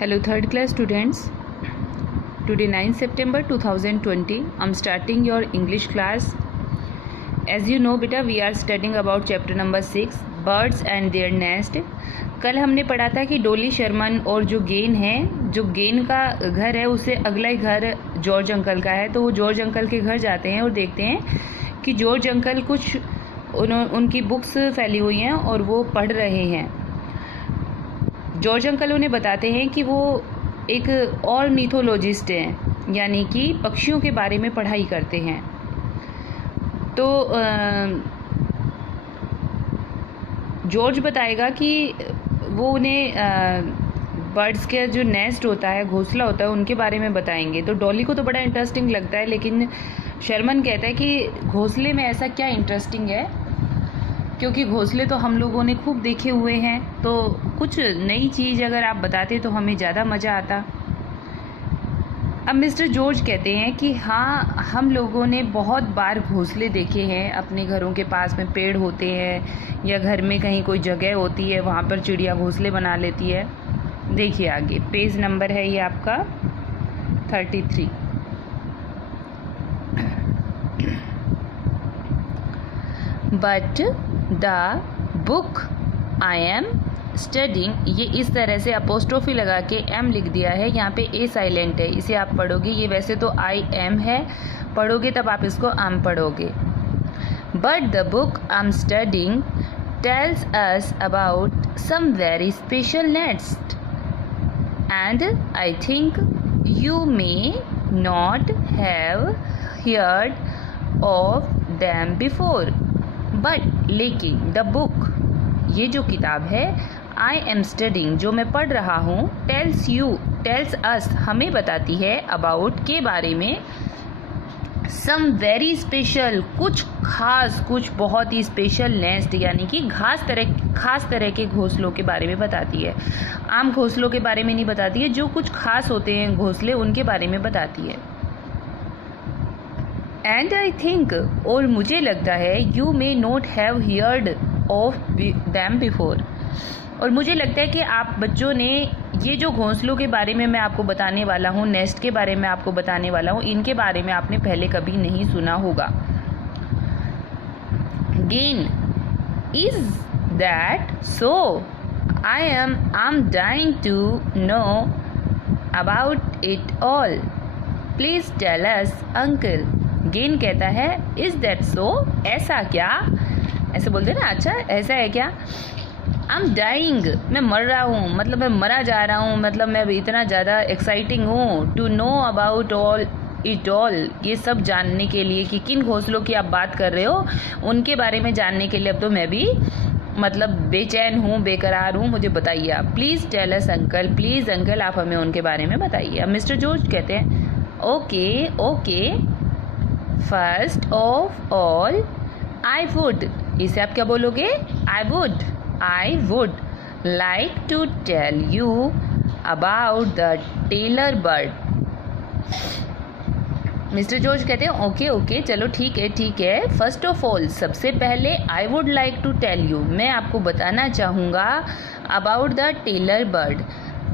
Hello third class students. Today 9 September 2020 I'm starting your English class. As you know beta we are studying about chapter number 6 birds and their nest. कल हमने पढ़ा था कि डोली शर्मन और जो gain है, जो गेन का घर है उससे अगला ही घर जॉर्ज अंकल का है। तो वो जॉर्ज अंकल के घर जाते हैं और देखते हैं कि जॉर्ज अंकल कुछ उनकी बुक्स फैली हुई हैं और वो पढ़ रहे हैं। जॉर्ज अंकल उन्हें बताते हैं कि वो एक ऑर्निथोलॉजिस्ट हैं, यानी कि पक्षियों के बारे में पढ़ाई करते हैं। तो जॉर्ज बताएगा कि वो उन्हें बर्ड्स के जो नेस्ट होता है, घोंसला होता है, उनके बारे में बताएंगे। तो डॉली को तो बड़ा इंटरेस्टिंग लगता है, लेकिन शर्मन कहता है कि घोंसले में ऐसा क्या इंटरेस्टिंग है, क्योंकि घोंसले तो हम लोगों ने खूब देखे हुए हैं। तो कुछ नई चीज़ अगर आप बताते तो हमें ज़्यादा मज़ा आता। अब मिस्टर जॉर्ज कहते हैं कि हाँ, हम लोगों ने बहुत बार घोंसले देखे हैं। अपने घरों के पास में पेड़ होते हैं या घर में कहीं कोई जगह होती है, वहाँ पर चिड़िया घोंसले बना लेती है। देखिए आगे पेज नंबर है ये आपका 33। But the book I am studying, ये इस तरह से अपोस्ट्रोफी लगा के एम लिख दिया है, यहाँ पे ए साइलेंट है, इसे आप पढ़ोगे। ये वैसे तो आई एम है, पढ़ोगे तब आप इसको आम पढ़ोगे। But the book I am studying tells us about some very special nest and I think you may not have heard of them before. But लेकिन द बुक, ये जो किताब है, आई एम स्टडिंग, जो मैं पढ़ रहा हूँ, टेल्स अस, हमें बताती है, अबाउट, के बारे में, सम वेरी स्पेशल, कुछ खास, कुछ बहुत ही स्पेशल नेस्ट, यानी कि खास तरह के घोंसलों के बारे में बताती है। आम घोंसलों के बारे में नहीं बताती है, जो कुछ खास होते हैं घोंसले, उनके बारे में बताती है। एंड आई थिंक, और मुझे लगता है, you may not have heard of them before, और मुझे लगता है कि आप बच्चों ने ये जो घोंसलों के बारे में मैं आपको बताने वाला हूँ, नेस्ट के बारे में आपको बताने वाला हूँ, इनके बारे में आपने पहले कभी नहीं सुना होगा। Gen, is that so? I am dying to know about it all, please tell us uncle. Gen कहता है, इज दैट सो? ऐसा क्या? ऐसे बोलते ना, अच्छा ऐसा है क्या? आई एम डाइंग, मैं मर रहा हूँ, मतलब मैं मरा जा रहा हूँ, मतलब मैं इतना ज़्यादा एक्साइटिंग हूँ। To know about all it all, ये सब जानने के लिए कि किन घोंसलों की आप बात कर रहे हो, उनके बारे में जानने के लिए अब तो मैं भी मतलब बेचैन हूँ, बेकरार हूँ, मुझे बताइए आप। Please tell us uncle, please uncle आप हमें उनके बारे में बताइए। अब मिस्टर जॉर्ज कहते हैं, okay first of all I would, इसे आप क्या बोलोगे? I would like to tell you about the tailor bird. Mister George कहते हैं, ओके चलो ठीक है। फर्स्ट ऑफ ऑल, सबसे पहले, I would like to tell you, मैं आपको बताना चाहूँगा, अबाउट द टेलर बर्ड।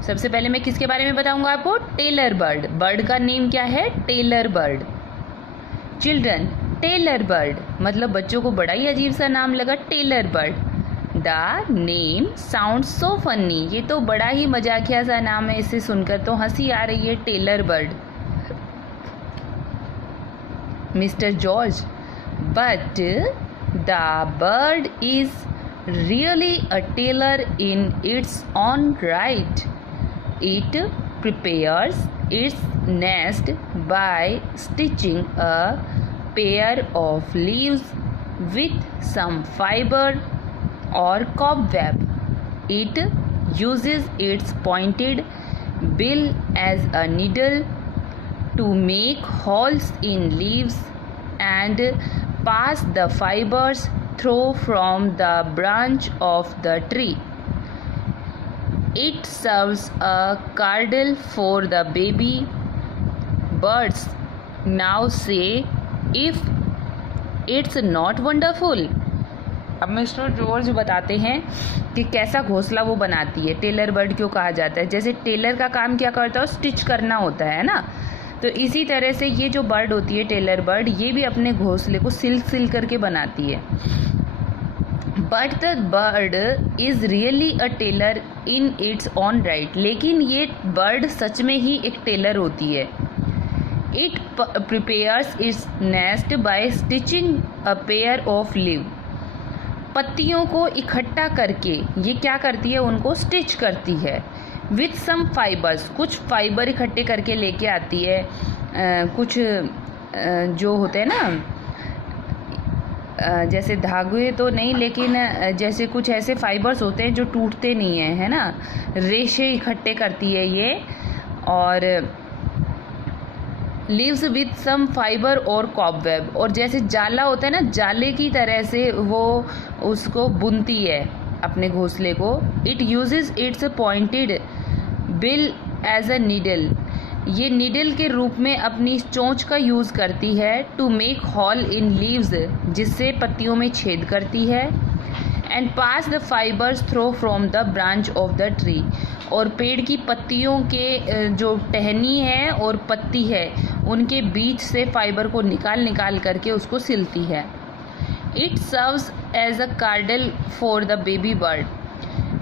सबसे पहले मैं किसके बारे में बताऊँगा आपको? Tailor bird. बर्ड का नेम क्या है? Tailor bird. Children, tailor bird, मतलब बच्चों को बड़ा ही अजीब सा नाम लगा, tailor bird. The name sound so funny, ये तो बड़ा ही मजाकिया सा नाम है, इसे सुनकर तो हंसी आ रही है, Taylor bird. Mister George, but the bird is really a tailor in its on right. It prepares its nest by stitching a pair of leaves with some fiber or cobweb. It uses its pointed bill as a needle to make holes in leaves and pass the fibers through from the branch of the tree. It serves a cradle for the baby birds. Now say if it's not wonderful. अब mister George बताते हैं कि कैसा घोंसला वो बनाती है। Tailor bird क्यों कहा जाता है? जैसे टेलर का काम क्या करता है, स्टिच करना होता है ना, तो इसी तरह से ये जो बर्ड होती है टेलर बर्ड, ये भी अपने घोंसले को सिल करके बनाती है। But the bird is really a tailor in its on right, लेकिन ये बर्ड सच में ही एक टेलर होती है। It prepares its nest by stitching a pair of leave, पत्तियों को इकट्ठा करके ये क्या करती है, उनको स्टिच करती है। विथ सम फाइबर्स, कुछ फाइबर इकट्ठे करके लेके आती है। कुछ जो होते हैं ना, जैसे धागे तो नहीं, लेकिन जैसे कुछ ऐसे फाइबर्स होते हैं जो टूटते नहीं हैं, है ना, रेशे इकट्ठे करती है ये। और लिव्स विथ सम फाइबर और कॉबवेब, और जैसे जाला होता है ना, जाले की तरह से वो उसको बुनती है अपने घोंसले को। It uses its pointed bill as a needle, ये नीडल के रूप में अपनी चोंच का यूज़ करती है। To make hole in leaves, जिससे पत्तियों में छेद करती है। And pass the fibres through from the branch of the tree, और पेड़ की पत्तियों के जो टहनी है और पत्ती है उनके बीच से फाइबर को निकाल करके उसको सिलती है। It serves as a cradle for the baby bird,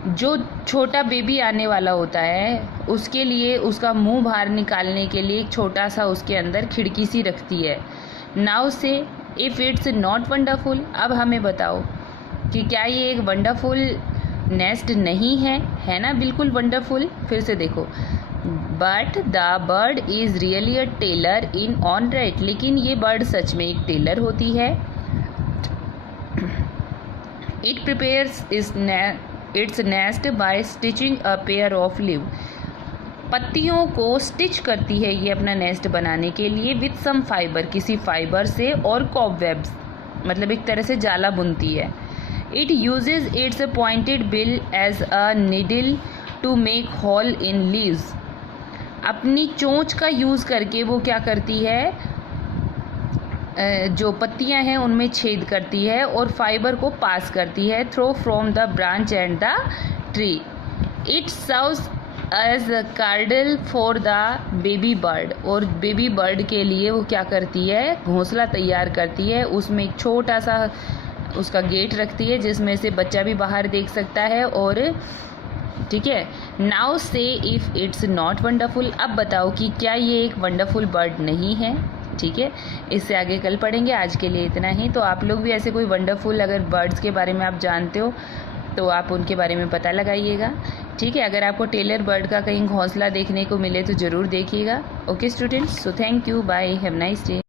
जो छोटा बेबी आने वाला होता है उसके लिए उसका मुंह बाहर निकालने के लिए एक छोटा सा उसके अंदर खिड़की सी रखती है। नाउ से इफ़ इट्स नॉट वंडरफुल, अब हमें बताओ कि क्या ये एक वंडरफुल नेस्ट नहीं है? है ना, बिल्कुल वंडरफुल। फिर से देखो, but the bird is really a tailor in on right, लेकिन ये बर्ड सच में एक टेलर होती है। It prepares its nest by stitching a pair of leave, पत्तियों को स्टिच करती है ये अपना नेस्ट बनाने के लिए। विथ सम फाइबर, किसी फाइबर से, और कॉबवेब्स, मतलब एक तरह से जाला बुनती है। It uses its pointed bill as a needle to make hole in leaves, अपनी चोंच का यूज़ करके वो क्या करती है, जो पत्तियां हैं उनमें छेद करती है और फाइबर को पास करती है। Throw from the branch and the tree. It serves as a cradle for the baby bird, और बेबी बर्ड के लिए वो क्या करती है, घोंसला तैयार करती है। उसमें एक छोटा सा उसका गेट रखती है जिसमें से बच्चा भी बाहर देख सकता है। और ठीक है, नाउ से इफ़ इट्स नॉट वंडरफुल, अब बताओ कि क्या ये एक वंडरफुल बर्ड नहीं है? ठीक है, इससे आगे कल पढ़ेंगे। आज के लिए इतना ही। तो आप लोग भी ऐसे कोई वंडरफुल अगर बर्ड्स के बारे में आप जानते हो तो आप उनके बारे में पता लगाइएगा। ठीक है, अगर आपको टेलर बर्ड का कहीं घोंसला देखने को मिले तो ज़रूर देखिएगा। Okay students, so thank you, bye, have nice day.